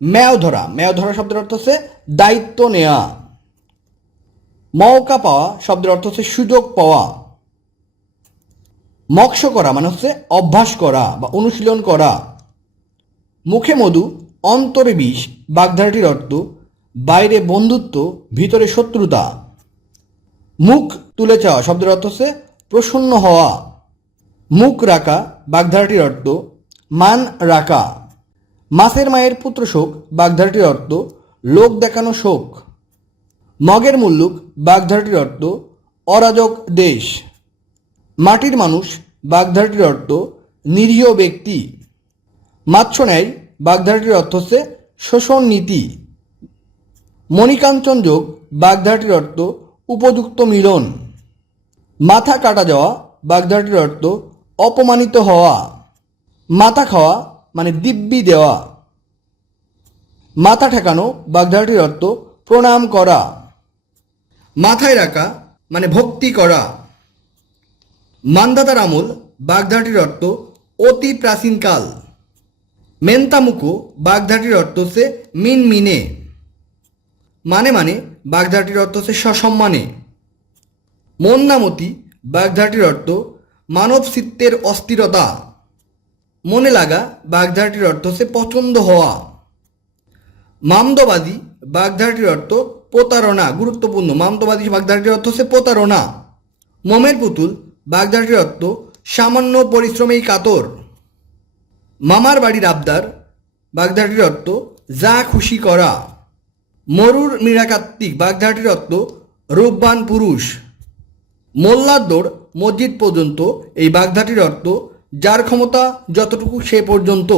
ম্যাও ধরা শব্দের অর্থ হচ্ছে দায়িত্ব নেওয়া। মৌকা পাওয়া শব্দের অর্থ হচ্ছে সুযোগ পাওয়া। মক্ষ করা মানে হচ্ছে অভ্যাস করা বা অনুশীলন করা। মুখে মধু অন্তরে বিষ বাগধারাটির অর্থ বাইরে বন্ধুত্ব ভিতরে শত্রুতা। মুখ তুলে চাওয়া শব্দের অর্থ হচ্ছে প্রসন্ন হওয়া। মুখ রাখা বাগধারাটির অর্থ মান রাখা। মাছের মায়ের পুত্র শোক বাগধারাটির অর্থ লোক দেখানো শোক। মগের মুল্লুক বাগধারাটির অর্থ অরাজক দেশ। মাটির মানুষ বাগধারাটির অর্থ নিরীহ ব্যক্তি। মাৎস্য ন্যায় বাগধারাটির অর্থ হচ্ছে শোষণ নীতি। মণিকাঞ্চন যোগ বাগধারাটির অর্থ উপযুক্ত মিলন। মাথা কাটা যাওয়া বাগধারাটির অর্থ অপমানিত হওয়া। মাথা খাওয়া মানে দিব্যি দেওয়া। মাথা ঠেকানো বাগধারাটির অর্থ প্রণাম করা। মাথায় রাখা মানে ভক্তি করা। মান্ধাতার আমল বাগধারাটির অর্থ অতি প্রাচীনকাল। মেন্তামুকো বাগধারাটির অর্থ হচ্ছে মিনমিনে। মানে বাগধারাটির অর্থ হচ্ছে সসম্মানে। মন্দামতি বাগধারাটির অর্থ মানব চিত্তের অস্থিরতা। মনে লাগা বাগধারাটির অর্থ হচ্ছে পছন্দ হওয়া। মামদবাদী বাগধারাটির অর্থ প্রতারণা। গুরুত্বপূর্ণ, মামদবাদী বাগধারাটির অর্থ হচ্ছে প্রতারণা। মোমের পুতুল বাগধারাটির অর্থ সামান্য পরিশ্রমেই কাতর। মামার বাড়ির আবদার বাগধারাটির অর্থ যা খুশি করা। মরুর মীরাকার্তিক বাগধারাটির অর্থ রূপবান পুরুষ। মোল্লার দৌড় মসজিদ পর্যন্ত এই বাগধারাটির অর্থ যার ক্ষমতা যতটুকু সে পর্যন্ত।